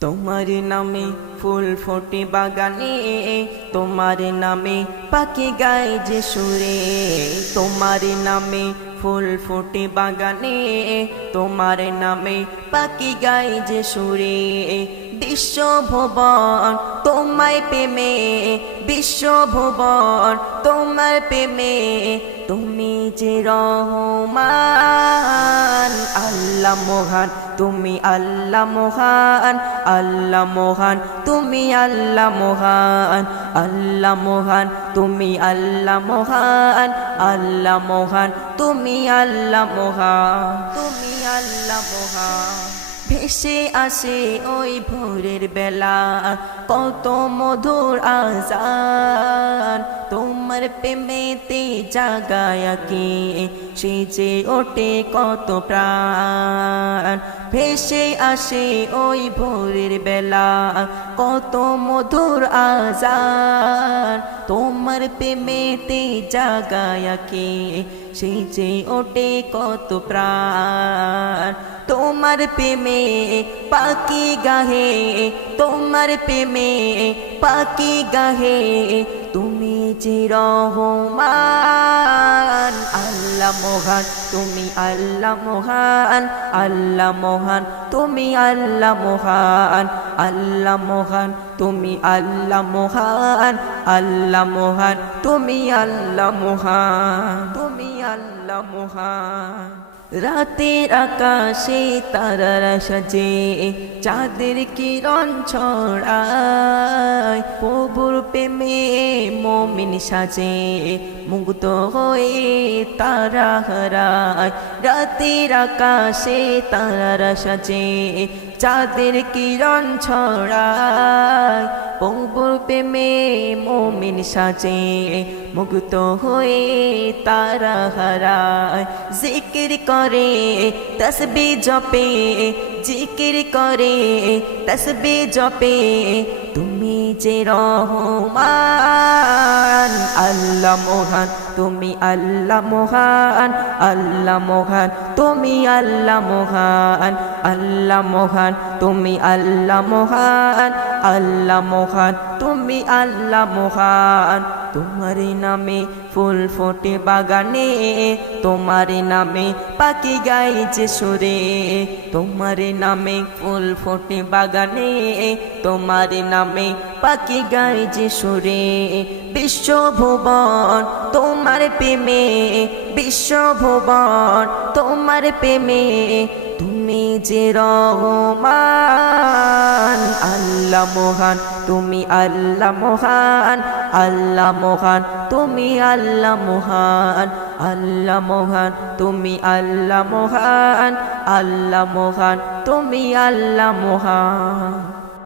তোমার নামে ফুল ফোটে বাগানে, তোমার নামে পাখি গায় যে সুরে। তোমার নামে ফুল ফোটে বাগানে, তোমার নামে পাখি গায় যে সুরে। বিশ্বভুবন তোমায় প্রেমে, বিশ্বভুবন তোমার প্রেমে, তুমি যে রহমান। আল্লাহ মহান তুমি, আল্লাহ মহান, আল্লাহ মহান তুমি, আল্লাহ মহান, আল্লাহ মহান তুমি, আল্লাহ মহান, আল্লাহ মহান তুমি, আল্লাহ মহান, তুমি আল্লাহ মহান। ভেসে আসে ওই ভোরের বেলা, কত মধুর আজান, তোমার প্রেমেতে জাগায়া কি সেজে ওঠে কত প্রাণ। ভেসে আসে ওই ভোরের বেলা, কত মধুর আজান, তোমার প্রেমেতে জাগায়া কি সেজে ওঠে কত প্রাণ। তোমার প্রেমে পাখি গাহে, তোমার প্রেমে পাখি গাহে, তুমি যে রহমান। আল্লাহ মহান তুমি, আল্লাহ মহান, আল্লাহ মহান তুমি, আল্লাহ মহান, আল্লাহ মহান তুমি, আল্লাহ মহান, আল্লাহ মহান তুমি, আল্লাহ মহান, তুমি আল্লাহ মহান। রাতের আকাশে তারারা সাজে, চাঁদের কিরণ ছড়ায়, প্রভুর প্রেমে মুমিন সাজে, মুগ্ধ হয়ে তারা হারায়। রাতের আকাশে তারারা সাজে, চাঁদের কিরণ ছড়ায়, প্রভুর প্রেমে মুমিন সাজে, মুগ্ধ হয়ে তারা হারায়। জিকির করে তসবিহ জপে, জিকির করে তসবিহ জপে, তুমি যে রহমান। আল্লাহ মহান তুমি, আল্লাহ মহান, আল্লাহ মহান তুমি, আল্লাহ মহান, আল্লাহ মহান তুমি, আল্লাহ মহান, আল্লাহ মহান তুমি, আল্লাহ মহান। তোমার নামে ফুল ফোটে বাগানে, তোমার নামে পাখি গায় যে সুরে। তোমার নামে ফুল ফোটে বাগানে, তোমার নামে পাখি গায় যে সুরে। বিশ্বভুবন তোমার প্রেমে, বিশ্বভুবন তোমার প্রেমে, তুমি যে রহমান। আল্লাহ মহান তুমি, আল্লাহ মহান, আল্লাহ মহান তুমি, আল্লাহ মহান, আল্লাহ মহান তুমি, আল্লাহ মহান, আল্লাহ মহান তুমি, আল্লাহ মহান।